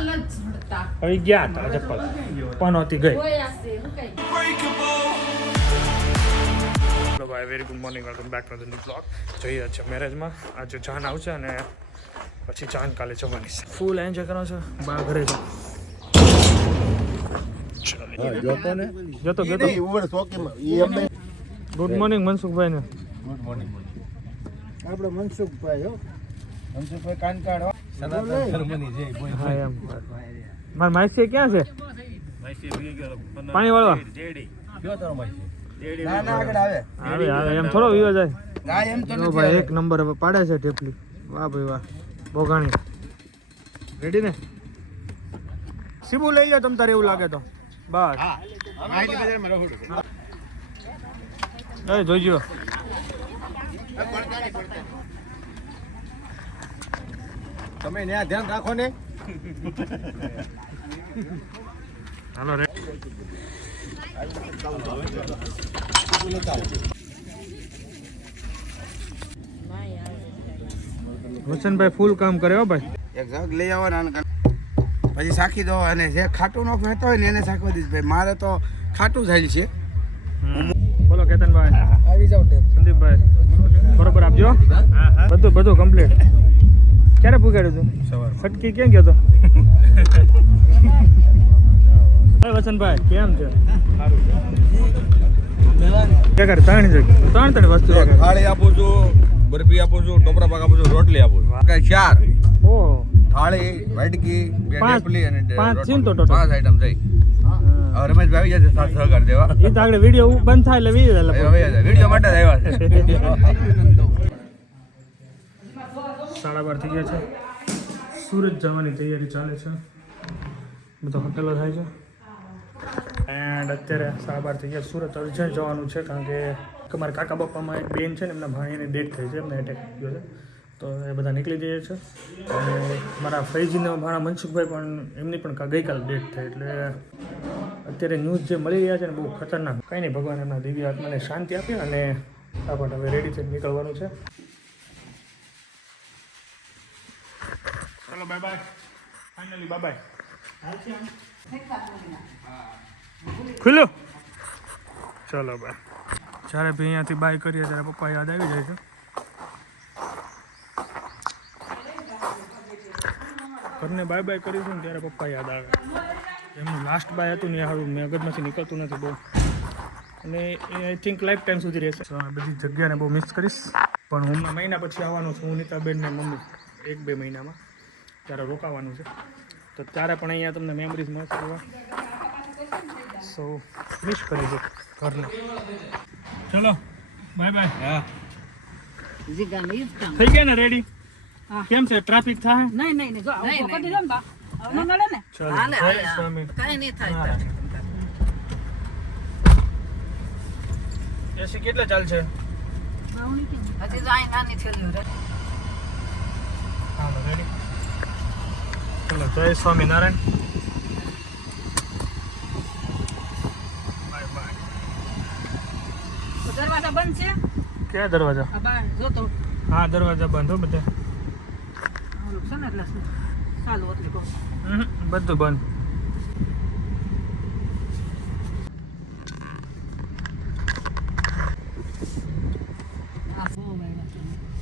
હવે ગયા તારા ચપ્પલ પનોતી ગઈ. હેલો ભાઈ, very good morning, welcome back to the new blog. જોઈએ છે મેરેજમાં આજે જાન આવશે અને પછી જાન કાલે જવાની છે. ફૂલ એન્જોય કરો છો બા ઘરે છે. ગુડ મોર્નિંગ મનસુખભાઈ ને. ગુડ મોર્નિંગ આપણે મનસુખભાઈ હો, મનસુખભાઈ કાનકાડ હો, સનાતન ધર્મની જય બોલ. હા એમ મારા માસી ક્યાં છે? પાણી વાળવા કયો તારો માસી? ના ના આગળ આવે આવે એમ થોડો વિયો જાય. ના એમ તો નથી ભાઈ એક નંબર પાડે છે ટેપલી. વાહ ભાઈ વાહ, બોગાણી રેડી ને? સીબુ લઈ લો તમ તારે એવું લાગે તો બસ. હા આઈલી બજારમાં રહું એ જોઈજો. તમે ત્યાં ધ્યાન રાખો ને. હાલો રે. વસનભાઈ ફૂલ કામ કરે હો ભાઈ. એક જગ લઈ આવવાના પછી સાખી દો, અને જે ખાટું નો કહેતો હોય ને એને સાખવા દીધું. ભાઈ મારે તો ખાટું થાય છે. બોલો કેતનભાઈ. આવી જાવ સંદીપભાઈ બરોબર આપજો. બધું કમ્પ્લીટ. ક્યારે પુગાડ્યું તું? સવાર. ફટકી ક્યાં ગયો તો? વસનભાઈ કેમ છે? ત્રણ વસ્તુ થાળી આપું છું, બરફી આપું છું, ટોપરા પાક આપું છું, રોટલી આપું છું. ચાર થાળી, વાટકી, બે ટેપલી અને પાંચ આઈટમ થઈ. હવે રમેશભાઈ આવી જશે સાથ સહકાર દેવા. એ તો આગળ વિડીયો બંધ થાય એટલે વિડીયો માટે જ આવ્યા છે. 12:30 થઈ ગયા છે. સુરત જવાની તૈયારી ચાલે છે. બધો હોટેલો થાય છે. એન્ડ અત્યારે 12:30 થઈ ગયા. સુરત અર્જન્ટ જવાનું છે કારણ કે અમારા કાકા બાપામાં એક બેન છે ને, એમના ભાણીની ડેથ થઈ છે, એમને એટેક થયો છે. તો એ બધા નીકળી જઈએ છે. અને મારા ફૈજીના ભાણા મનસુખભાઈ પણ, એમની પણ ગઈકાલે ડેથ થઈ. એટલે અત્યારે ન્યૂઝ જે મળી રહ્યા છે ને બહુ ખતરનાક. કંઈ નહીં, ભગવાન એમના દિવ્ય આત્માને શાંતિ આપે. અને આપણે હવે રેડી થઈને નીકળવાનું છે. ચલો bye bye. Finally bye bye. ખુલ્લો. ચલો બાય. જ્યારે બી અહીંયાથી બાય કરીએ ત્યારે પપ્પા યાદ આવી જાય છે. ઘરને બાય બાય કરીશું ને ત્યારે પપ્પા યાદ આવે. એમનું લાસ્ટ બાય હતું ને એ સારું મગજમાંથી નીકળતું નથી બહુ. અને એ આઈ થિંક લાઈફ ટાઈમ સુધી રહેશે. બધી જગ્યાને બહુ મિસ કરીશ. પણ હું મહિના પછી આવવાનું છું. હું નીતાબેન ને મમ્મી 1-2 મહિનામાં ત્યારે રોકાવાનું છે. તો ત્યારે પણ અહીંયા તમને મેમરીઝ મળશે. સો મિસ કરી દો ઘરને. ચલો બાય બાય. હા થઈ ગયા ને રેડી? કેમ છે? ટ્રાફિક થાય? નહીં જો આવો પકડી લો ને બા ન નડે ને. ચાલો જય સ્વામી. કાઈ નહીં થાય. એસી કેટલા ચાલશે? હજી જાય નાની થેલી રે. હાલો રેડી. ચલો જય સ્વામિનારાયણ. Bye bye. દરવાજા બંધ છે? ક્યાં દરવાજા? આ બા જો તો. હા દરવાજા બંધ હો બધા. ઓલું છે ને એટલે ચાલુ એટલે કહું. બધું બંધ.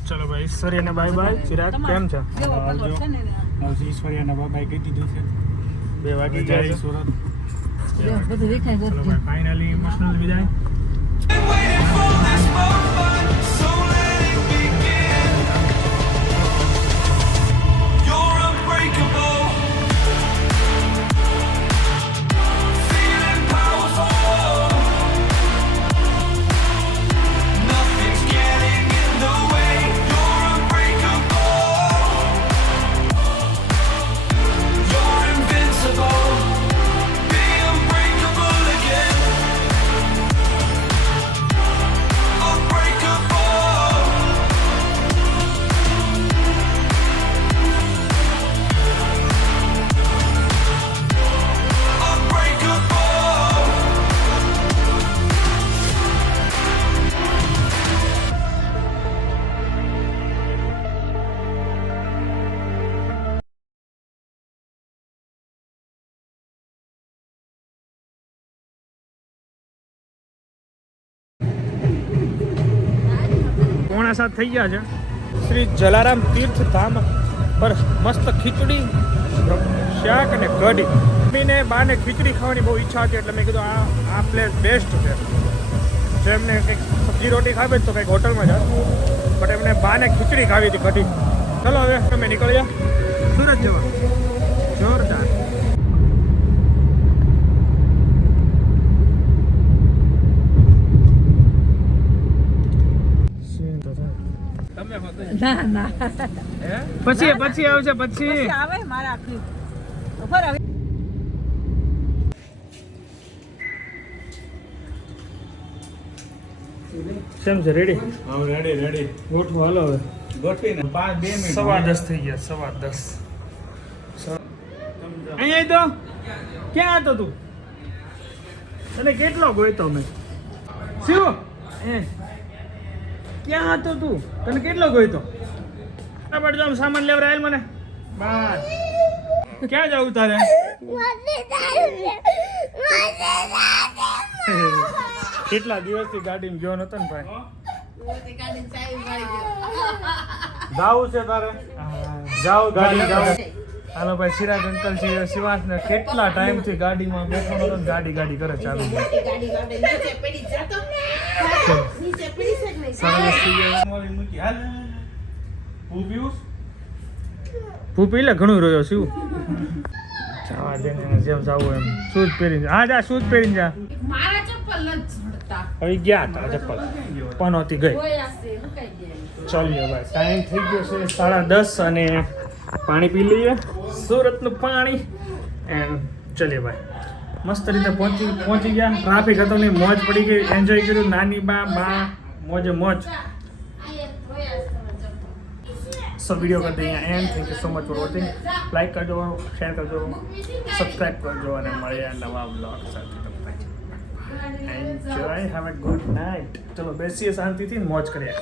ચલો ભાઈ, ઈશ્વરીયાને બાય બાય. ચિરાગ કેમ છે? ઈશ્વરીયાના બાબાએ કહી દીધું છે 2 વાગી જાય સુરત. બધું દેખાય ચલો ભાઈ, ફાઇનલી ઇમોશનલ વિદાય. સાત થઈ ગયા છે. શ્રી જલારામ તીર્થ ધામ પર મસ્ત ખીચડી, શાક અને કઢી. મમ્મીને બાને ખીચડી ખાવાની બહુ ઈચ્છા હતી એટલે મેં કીધું આ પ્લેસ બેસ્ટ છે. જો એમને કંઈક સબ્જી રોટી ખાવી તો કંઈક હોટલમાં જાત, બટ એમને બાને ખીચડી ખાવી હતી કઢી. ચલો હવે તમે નીકળ્યા સુરત જવા. જોરદાર. ના ના પછી આવશે પછી પછી આવે મારા આખી ખબર આવે. કેમ છે? રેડી? રેડી ગોઠવો હાલો હવે. ગોઠવીને 2 મિનિટ 10:15 થઈ ગયા. 10:15. અહીંયા તો ક્યાં હતો તું? તને કેટલો ગોઈતો મેં? શિવ ક્યાં હતો તું? તને કેટલો ગોઈતો? બરાબર જો સામાન લેવા આવેલ મને બસ. ક્યાં જવું તારે? કેટલા દિવસથી ગાડીમાં ગયો નતો ને ભાઈ. જાવું છે તારે? જાવ ગાડી જાવ. હાલો ભાઈ. ચિરાગ અંકલ છે શિવાંશ ને કેટલા ટાઈમ થી ગાડીમાં બેઠો નતો ને ગાડી કરે ચાલુ. પૂપી લે ઘણું રહ્યો શું જવા દે ને જેમ જાવું એમ. શૂઝ પહેરીને હા જા. શૂઝ પહેરીને જા. મારા ચપ્પલ નથી જડતા. હવે ગયા તારા ચપ્પલ પનોતી ગઈ. જોયા છે મુકાઈ ગયા. ચાલ્યો ભાઈ. ટાઈમ થઈ ગયો છે 10:30 અને પાણી પી લઈએ સુરતનું પાણી. એન્ડ ચલીએ ભાઈ. મસ્ત રીતે પહોંચી ગયા. ટ્રાફિક હતો નહીં, મોજ પડી ગઈ, એન્જોય કર્યું. નાની બા મોજે મોજ. સો વિડીયો કરી દઈએ and. Thank you so much for watching. Like કરજો, શેર કરજો, સબસ્ક્રાઈબ કરજો અને મળીએ નવા બ્લોગ સાથે. Enjoy. Have a good night. ચલો બેસીએ શાંતિથી મોજ કરીએ.